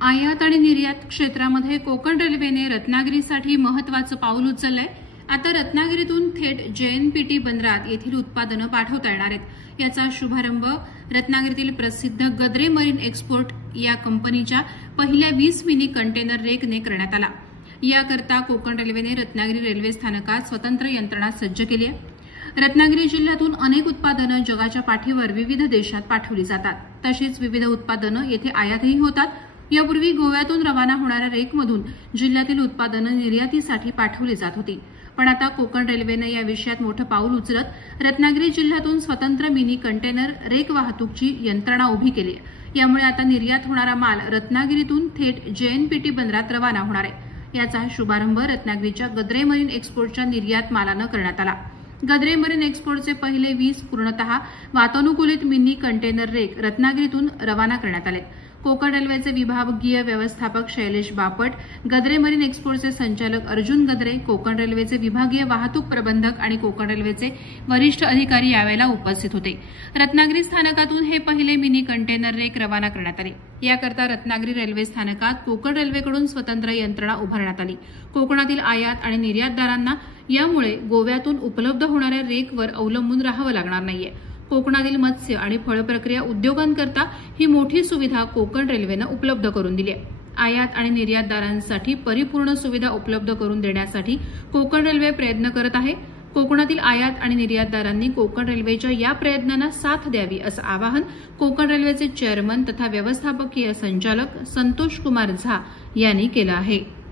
आयात आणि निर्यात क्षेत्रामध्ये कोकण रेल्वेने रत्नागिरीसाठी महत्त्वाचं पाऊल उचललंय। आता रत्नागिरीतून थेट जेएनपीटी बंदरात येथील उत्पादनं पाठवता येणार आहेत। याचा शुभारंभ रत्नागिरीतील प्रसिद्ध गद्रे मरीन एक्सपोर्ट या कंपनीच्या पहिल्या 20 मिनी कंटेनर रेकने करण्यात आला। याकरता कोकण रेल्वेने रत्नागिरी रेल्वे स्थानकात स्वतंत्र यंत्रणा सज्ज केली आहे। रत्नागिरी जिल्ह्यातून अनेक उत्पादनं जगाच्या पाठीवर विविध देशात पाठवली जातात। तशीच विविध उत्पादनं येथे आयातही होतात। यापूर्वी गोव्यातून रवाना होणाऱ्या रेकमधून जिल्ह्यातील उत्पादनं निर्यातीसाठी पाठवली जात होती। पण आता कोकण रेल्वेने या विषयात मोठं पाऊल उचलत रत्नागिरी जिल्ह्यातून स्वतंत्र मिनी कंटेनर रेक वाहतूकची यंत्रणा उभी केली आहे। यामुळे आता निर्यात होणारा माल रत्नागिरीतून थेट जेएनपीटी बंदरात रवाना होणार आहे। याचा शुभारंभ रत्नागिरीच्या गद्रे मरीन एक्सपोर्टच्या निर्यात मालानं करण्यात आला। गद्रे मरीन एक्सपोर्टचे पहिले 20 पूर्णतः वातानुकूलित मिनी कंटेनर रेक रत्नागिरीतून रवाना करण्यात आले। कोकण रेल्वेचे विभागीय व्यवस्थापक शैलेश बापट, गद्रे मरीन एक्सपोर्टचे संचालक अर्जुन गद्रे, कोकण रेल्वेचे विभागीय वाहतूक प्रबंधक आणि कोकण रेल्वेचे वरिष्ठ अधिकारी यावेळेला उपस्थित होते। रत्नागिरी स्थानकातून हे पहिले मिनी कंटेनर रेक रवाना करण्यात आले। याकरता रत्नागिरी रेल्वे स्थानकात कोकण रेल्वेकडून स्वतंत्र यंत्रणा उभारण्यात आली। कोकणातील आयात आणि निर्यातदारांना यामुळे गोव्यातून उपलब्ध होणाऱ्या रेकवर अवलंबून राहावं लागणार नाहीये। कोकणातील मत्स्य आणि फळ प्रक्रिया उद्योगांकरता ही मोठी सुविधा कोकण रेल्वेनं उपलब्ध करून दिली आहे। आयात आणि निर्यातदारांसाठी परिपूर्ण सुविधा उपलब्ध करून देण्यासाठी कोकण रेल्वे प्रयत्न करत आहे। कोकणातील आयात आणि निर्यातदारांनी कोकण रेल्वेच्या या प्रयत्नांना साथ द्यावी असं आवाहन कोकण रेल्वेचे चेअरमन तथा व्यवस्थापकीय संचालक संतोष कुमार झा यांनी केलं आहे।